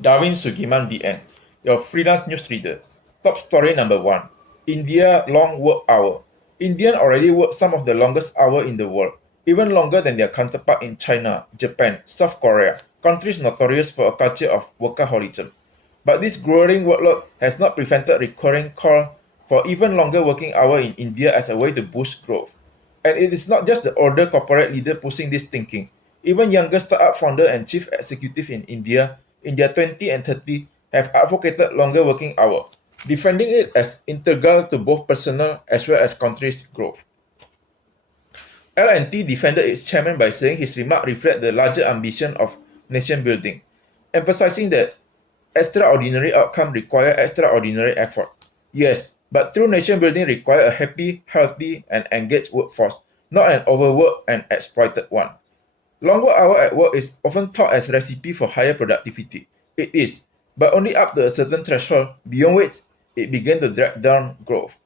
Darwin Sugiman DN, your freelance news reader. Top story number 1. India long work hour. Indians already work some of the longest hour in the world, even longer than their counterpart in China, Japan, South Korea, countries notorious for a culture of workaholism. But this growing workload has not prevented recurring call for even longer working hour in India as a way to boost growth. And it is not just the older corporate leader pushing this thinking. Even younger startup founder and chief executive in India in their 20 and 30 have advocated longer working hour, defending it as integral to both personal as well as country's growth. L&T defended its chairman by saying his remark reflect the larger ambition of nation building, emphasizing that extraordinary outcome require extraordinary effort. Yes, but true nation building require a happy, healthy, and engaged workforce, not an overworked and exploited one. Longer hour at work is often taught as recipe for higher productivity. It is, but only up to a certain threshold, beyond which it begins to drag down growth.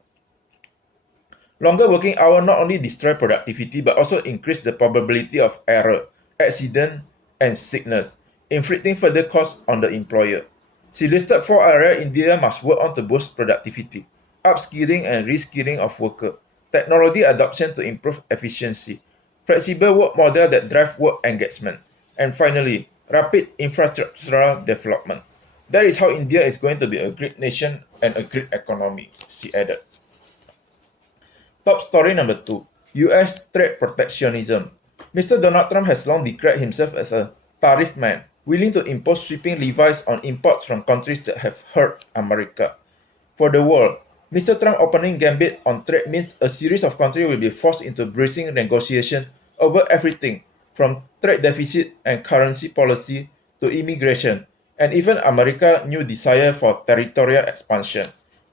Longer working hours not only destroy productivity but also increase the probability of error, accident, and sickness, inflicting further costs on the employer. She listed 4 areas India must work on to boost productivity: upskilling and reskilling of workers, technology adoption to improve efficiency, flexible work model that drive work engagement, and finally, rapid infrastructural development. That is how India is going to be a great nation and a great economy, she added. Top story number 2. US trade protectionism. Mr. Donald Trump has long declared himself as a tariff man, willing to impose sweeping levies on imports from countries that have hurt America. For the world, Mr. Trump's opening gambit on trade means a series of countries will be forced into bracing negotiation over everything from trade deficit and currency policy to immigration, and even America's new desire for territorial expansion.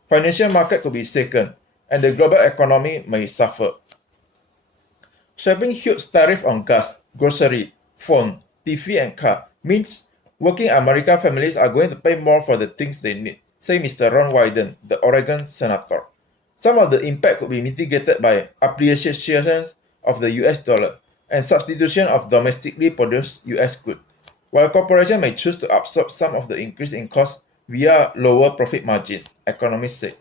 Financial market could be shaken, and the global economy may suffer. Slapping huge tariff on gas, grocery, phone, TV and car means working American families are going to pay more for the things they need, say Mr. Ron Wyden, the Oregon senator. Some of the impact could be mitigated by appreciation of the US dollar and substitution of domestically produced US goods, while corporations may choose to absorb some of the increase in costs via lower profit margin, economists say.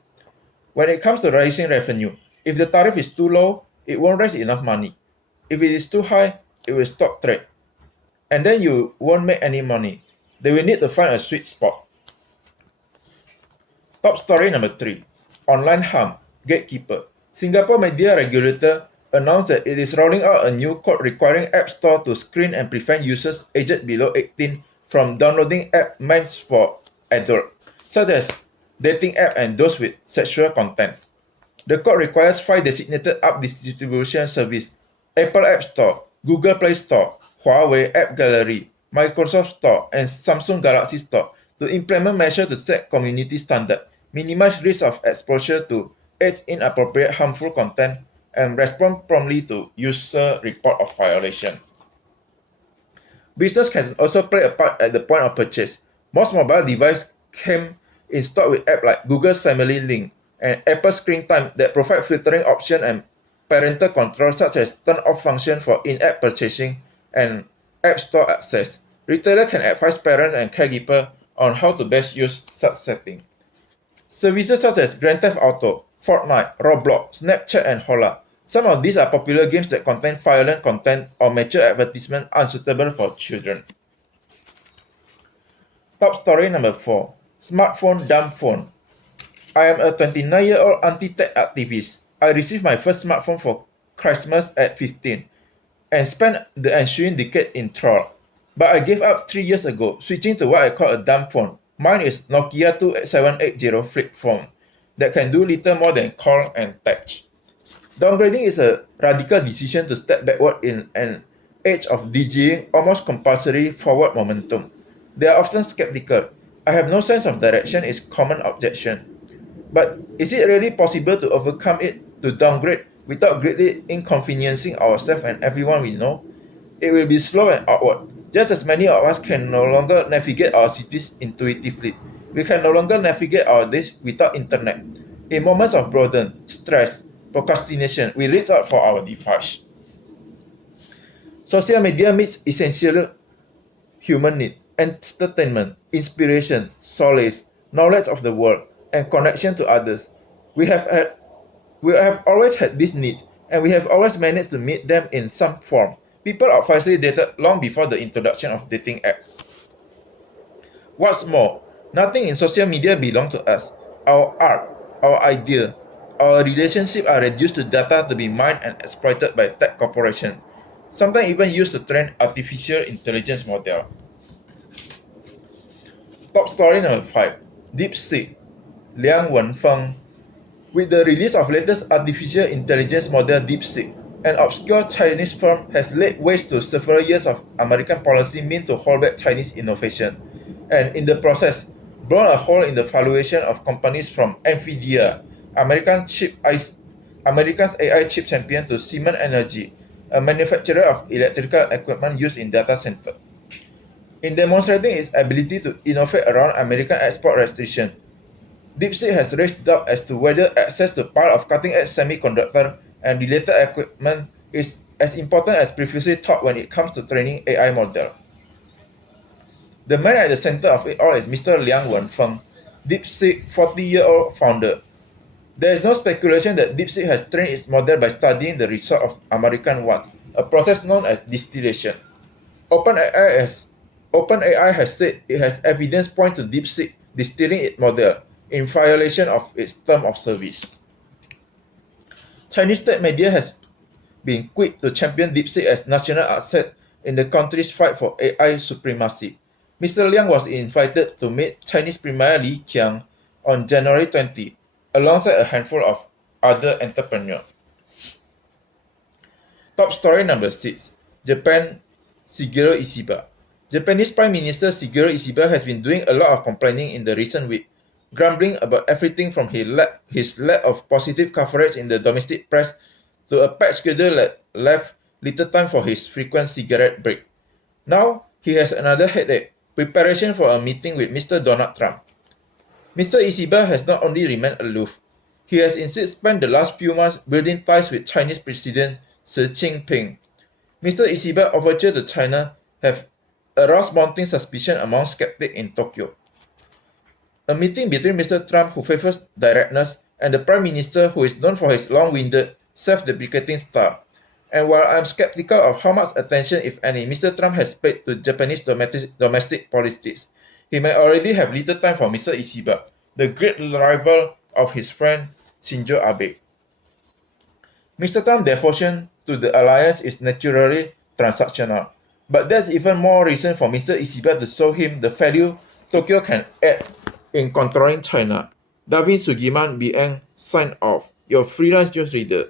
When it comes to raising revenue, if the tariff is too low, it won't raise enough money. If it is too high, it will stop trade. And then you won't make any money. They will need to find a sweet spot. Top story number 3. Online harm, gatekeeper. Singapore media regulator announced that it is rolling out a new code requiring App Store to screen and prevent users aged below 18 from downloading apps meant for adults, such as dating app and those with sexual content. The code requires 5 designated app distribution services: Apple App Store, Google Play Store, Huawei App Gallery, Microsoft Store, and Samsung Galaxy Store to implement measures to set community standards, minimize risk of exposure to age-inappropriate harmful content, and respond promptly to user report of violation. Business can also play a part at the point of purchase. Most mobile devices came installed with apps like Google's Family Link and Apple Screen Time that provide filtering options and parental control, such as turn-off function for in-app purchasing and App Store access. Retailer can advise parents and caregivers on how to best use such settings. Services such as Grand Theft Auto, Fortnite, Roblox, Snapchat, and Hola. Some of these are popular games that contain violent content or mature advertisements unsuitable for children. Top story number 4. Smartphone dumb phone. I am a 29-year-old anti-tech activist. I received my first smartphone for Christmas at 15 and spent the ensuing decade in thrall. But I gave up 3 years ago, switching to what I call a dumb phone. Mine is Nokia 2780 flip phone that can do little more than call and text. Downgrading is a radical decision to step backward in an age of DJing almost compulsory forward momentum. They are often skeptical. I have no sense of direction is common objection. But is it really possible to overcome it, to downgrade without greatly inconveniencing ourselves and everyone we know? It will be slow and awkward. Just as many of us can no longer navigate our cities intuitively, we can no longer navigate our days without internet. In moments of boredom, stress, procrastination, we reach out for our device. Social media meets essential human need. entertainment, inspiration, solace, knowledge of the world, and connection to others. We have had, we have always had this need, and we have always managed to meet them in some form. People obviously dated long before the introduction of dating apps. What's more, nothing in social media belongs to us. Our art, our idea, our relationship are reduced to data to be mined and exploited by tech corporations, sometimes even used to train artificial intelligence model. Top story number 5. DeepSeek. Liang Wenfeng. With the release of latest artificial intelligence model DeepSeek, an obscure Chinese firm has laid waste to several years of American policy meant to hold back Chinese innovation, and in the process, blown a hole in the valuation of companies from Nvidia, America's AI chip champion, to Siemens Energy, a manufacturer of electrical equipment used in data centers. In demonstrating its ability to innovate around American export restrictions, DeepSeek has raised doubt as to whether access to part of cutting-edge semiconductor and related equipment is as important as previously thought when it comes to training AI models. The man at the center of it all is Mr. Liang Wenfeng, DeepSeek's 40-year-old founder. There is no speculation that DeepSeek has trained its model by studying the result of American ones, a process known as distillation. OpenAI has said it has evidence point to DeepSeek distilling its model in violation of its term of service. Chinese state media has been quick to champion DeepSeek as national asset in the country's fight for AI supremacy. Mr. Liang was invited to meet Chinese Premier Li Qiang on January 20, alongside a handful of other entrepreneurs. Top story number 6. Japan, Shigeru Ishiba. Japanese Prime Minister Shigeru Ishiba has been doing a lot of complaining in the recent week, grumbling about everything from his lack of positive coverage in the domestic press to a packed schedule that left little time for his frequent cigarette break. Now, he has another headache: preparation for a meeting with Mr. Donald Trump. Mr. Ishiba has not only remained aloof, he has instead spent the last few months building ties with Chinese President Xi Jinping. Mr. Ishiba's overture to China have aroused mounting suspicion among skeptics in Tokyo. A meeting between Mr. Trump, who favors directness, and the Prime Minister, who is known for his long-winded, self-deprecating style. And while I am skeptical of how much attention, if any, Mr. Trump has paid to Japanese domestic politics, he may already have little time for Mr. Ishiba, the great rival of his friend Shinzo Abe. Mr. Trump's devotion to the alliance is naturally transactional, but there's even more reason for Mr. Ishiba to show him the value Tokyo can add in controlling China. David Sugiman BN sign off, your freelance news reader.